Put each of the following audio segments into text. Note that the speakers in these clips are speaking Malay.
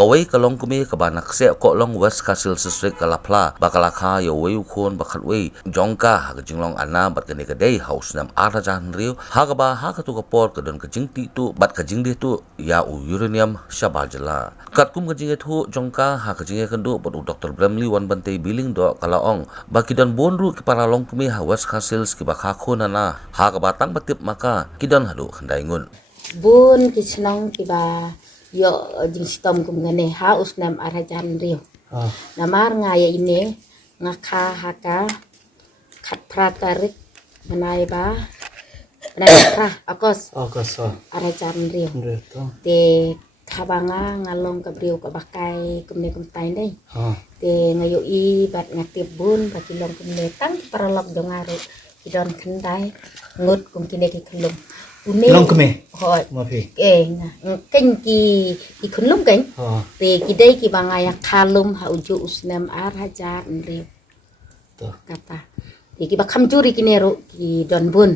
kawai ka Longkmie ka ba na Ksehkohlong West Khasi district ka Phla bakalakha yo wei khon bakhatwei jongka ka jinglong ana bat ka ne ka dei house nam arajan riu ha ka ba ha ka tu ka por ka don ka jingtih tu bat ka jingtih tu ya uranium shabar jylla kat kum ka jinge thu jongka ha ka jinge kan du bat Dr. Bramley wan bantei biling do kalaong ba kidan bonru ki para Longkmie ha West Khasi ki ba kha khon ana ha ka ba tang batip maka kidan hadu khandai ngun bun kisnong Kiba yo jing stom kum ngane ha snem arajan riu namar ngaya ini ngakha haka khat pratarik manai ba manai akos arajan riu te khabanga ngalong ka riu ka bakai kumne kum tai dei te ngayo i bat ngatip bun bakilong kumne tang paralok dongaru kidon khandai ngut kum kine ki khulum Longkmie hoi keng ki khunlum keng te kidai ki bangaya khalum ha uju usnem ar hajar nri kata te ki ba khamjuri kinero ki don bun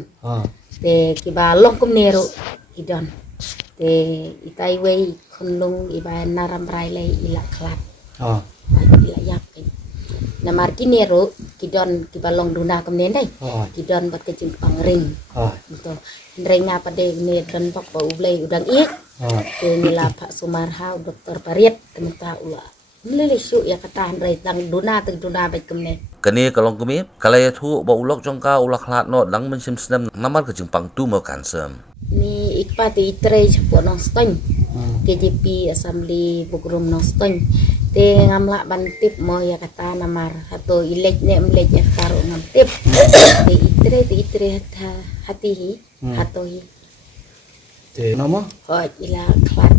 te ki ba Longkmie ro ki don te itai wei khunlung iba naram rai lai ila klat ila yak namar kinero kidon ki balong duna kemnen dai kidon bat kecing pangring betul nrenga pada ne dan pak bau blai udang ik ke nila Pak Sumarha dokter Pariet temta ula lele su ya kata nrai tang duna baik kemnen kani ka Longkmie kalaya thu ba ulok jongka ulak hlat no dang men sim snem namar ka jing pang tu mo kansem ni ikpa te itre chapo nong ston KJP assembly bukrum nong ston te ngamla bantip mo ya kata namar atau ilek ne mlek ya karo ngantip te itre hati hatoi te nama hoj ila klat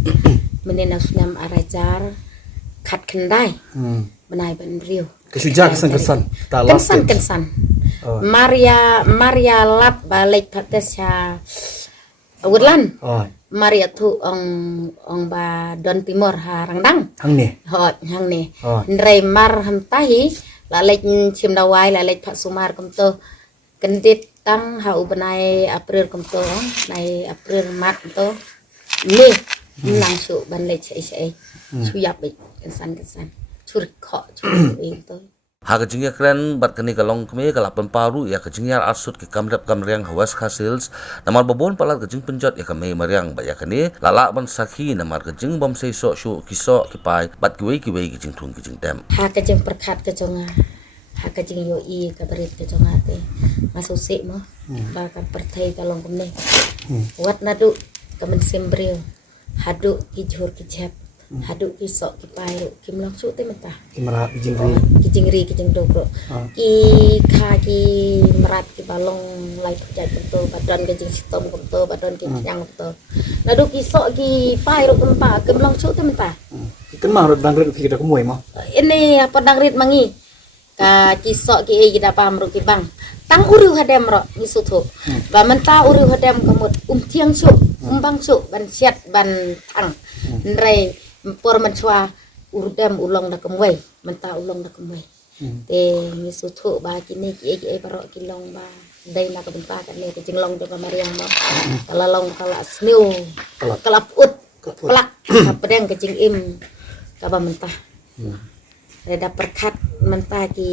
menena snem arajar khat khandai benai ban riu kesuja kesan kensan Maria lap balik patesya Urlan Maria tu ong ba Don Timor harangdang hang ne nrei mar hamtahi lalek chim dawai lalek Pak Sumar komto kendit tang ha ubenai April komto nai April mat to ni langsung ban lek sei suyap kensan curi kho curi to ha ka jingya kren bat kani ka Longkmie ka lapan paru ya ka jingyar asut ki kamrap kamriang West Khasi namar babon palat ka jing penjot ya ka mei mariang ba ya kani lala ban sakhi namar ka jing bom sei so shu kiso ki pai bat ki wei ki jing thung ki jing tem ha ka jing perkhat ka jonga ha ka jing yo i ka berit ka jonga te masuk se mo ba ka perthai ka Longkmie wat nadu ka men sembril hadu ki jhur ki jap hadu ki sok ki pai kim long su te menta kimra ki jing dobro ki kha ki merat ki balong lai jai betul badan ke jing sistem betul badan ki yang betul ladu ki sok ki pai ro tempa kim long su te menta kan mah dangrit ki da kumoi mah ini apa dangrit mangi ka ki sok ki e da pam ro ki bang tang uru hadam ro ni su thu ba menta uru hadam kamut thiang su bang su ban siat ban thang nrei por manchwa urdam ulong da kemwei menta ulong da kemwei te ni su thu ba kini ki e baro ki long ba dai na ka benta ka ne ke jinglong jo ka mariang mo kala long kala sniu kala ut plak pedang ke jing im ka ba menta reda perkhat menta ki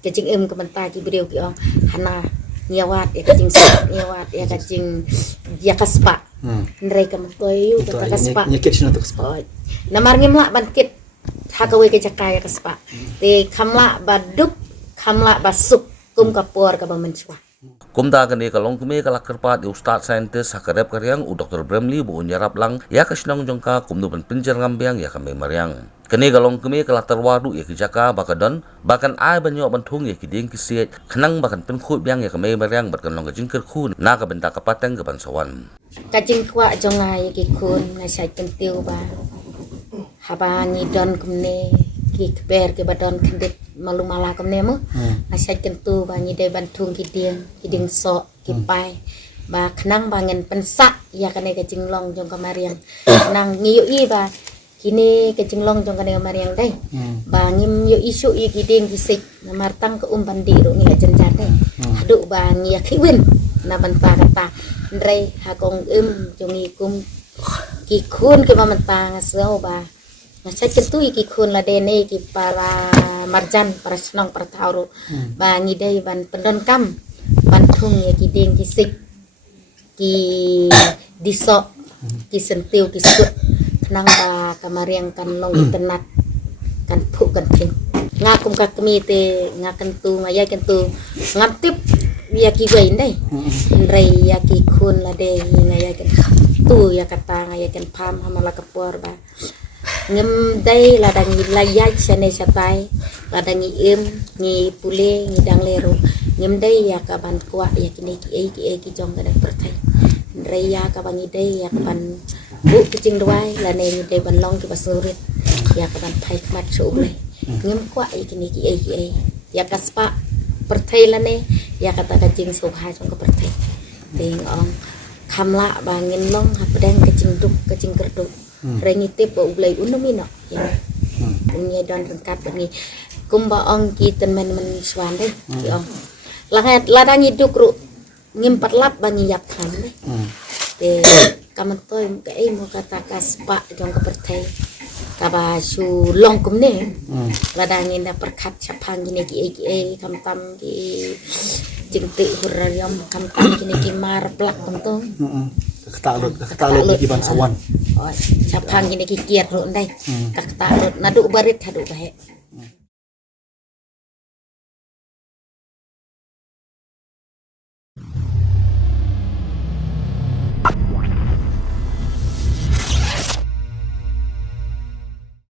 ke jing im ka menta ki beriu ki ong hana nyawat ya ka jing nyawat ya ka jing ya kaspa nrei ka mtoyu ka kaspa nyekit sina tu kaspa namar ngimla bantit hakawe ke jakai kaspa te khamla baduk khamla basuk kum kapor ka bamenchwa kumda kani ka Longkmie ka lakarpat ustad scientist hakarep karyang Dr. Bramley bu nyarap lang ya ka sinong jongka kumdu ban pinjer ngambyang ya ka mei mariang kani ka Longkmie ka latarwadu ya ki jaka bakadon bakan ai banyo banthung ya ki ding ki siet khnang bakan pen khu byang ya ka mei mariang bat kan long ka jingker khu na ka benta ka pateng ka ban sawan kajing kwa jonga ya ki kun na sai kentiu ba haba ni don kumne ki kber ke badon kendit malu mala kumne mo na sai kentu ba ni dai banthung ki ding so ki pai ba khnang bangen pensa ya kane ka jinglong jong ka mariang nang ngiyu i ba kini ke jinglong jong kane ka mariang dai ba ngim yu isu i ki ding ki sik na martang ke bandi ro ni jenjar dai hadu ba ngia khiwin na banta kata nrei hakong jongi kum ki khun ke mamanta ngasau ba Saya kentu iki Khun la dene iki para marjan para senong para tauro ba ngidai ban pendon kam ban thung ya ki ding ki sik ki disok ki sentiu ki sut nang ba kamariang kan long tenat kan phu kan ting nga kum ka kami te nga kentu ngaya kentu ngaptip ya ki gwain dai rei ya ki Khun la de ngaya kan tu ya kata ngaya kan pam hamala kapor ba ngem dai la dang la ya chane chatai la dang ngi pule ngi dang lero ngem dai ya ka ban kwa ya kini ki jong ka perthai rei ya ka bangi dai ya ka ban bu kicing dwai la ne ngi dai ban long ki basurit ya ka ban phai kmat chu le ngem kwa ya kini ki ya ka spa perthai la ne ya kata ka jing so hai jong ka perthai ding ong khamla ba ngin long ha pedang kicing duk kicing kerduk rengi tip ba ulai unumino ya punya don rengkat bengi kumba ong ki temen men swan deh ki ong ladang hidup ru ngimpat lap bangi yap kan deh de kamantoy ka ai mo kata kaspa jong ka perthai kaba su Longkmie ladang inda perkat chapang gini ki kam ki jingtih Uranium kam gini ki mar plak kamtong Ketalut di Bansawan. Chapang gini ki kiat ro ndai kak talut naduk barit haduk bahe